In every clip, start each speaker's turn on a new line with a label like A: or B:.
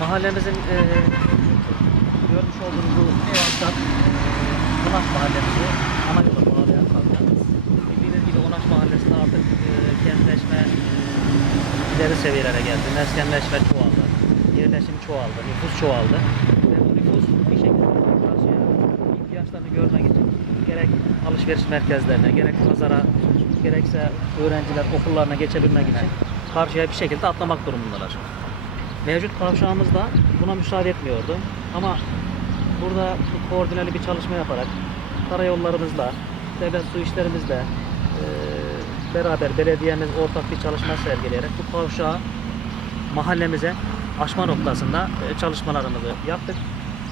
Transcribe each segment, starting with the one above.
A: mahallemizin e, görmüş olduğunuz bu ev Onaş mahallemizi ana yola bağlayan kavga. Bildiğiniz gibi Onaş mahallesinde artık e, kentleşme ileri seviyelere geldi. Meskenleşme çoğaldı. Yerleşim çoğaldı. Nüfus çoğaldı. Ve bu nüfus bir şekilde karşıya ihtiyaçlarını görmek için gerek alışveriş merkezlerine, gerek pazara, gerekse öğrenciler okullarına geçebilmek için karşıya bir şekilde atlamak durumundalar. Mevcut kavşağımız da buna müsaade etmiyordu. Ama burada bu koordineli bir çalışma yaparak karayollarımızla, devlet su işlerimizle eee, beraber belediyemiz ortak bir çalışma sergileyerek bu kavşağı mahallemize aşma noktasında e, çalışmalarımızı yaptık.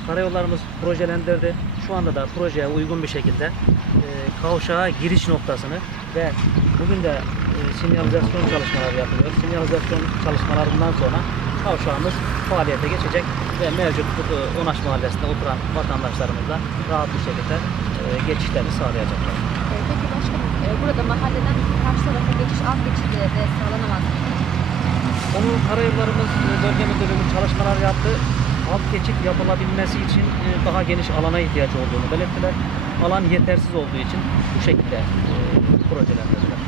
A: Karayollarımız projelendirdi. Şu anda da projeye uygun bir şekilde e, kavşağa giriş noktasını ve bugün de e, sinyalizasyon çalışmaları yapılıyor. Sinyalizasyon çalışmalarından sonra kavşağımız faaliyete geçecek ve mevcut e, Onaş Mahallesi'nde oturan vatandaşlarımız da rahat bir şekilde e, geçişlerini sağlayacaklar.
B: Ee, Peki başkanım, e, burada mahalleden karşı tarafa geçiş alt geçişleri de sağlanamaz mı?
A: Onu karayollarımız e, bölge müdürlüğümüz çalışmalar yaptı. Alt geçit yapılabilmesi için e, daha geniş alana ihtiyaç olduğunu belirttiler. Alan yetersiz olduğu için bu şekilde e, projelendirdiler.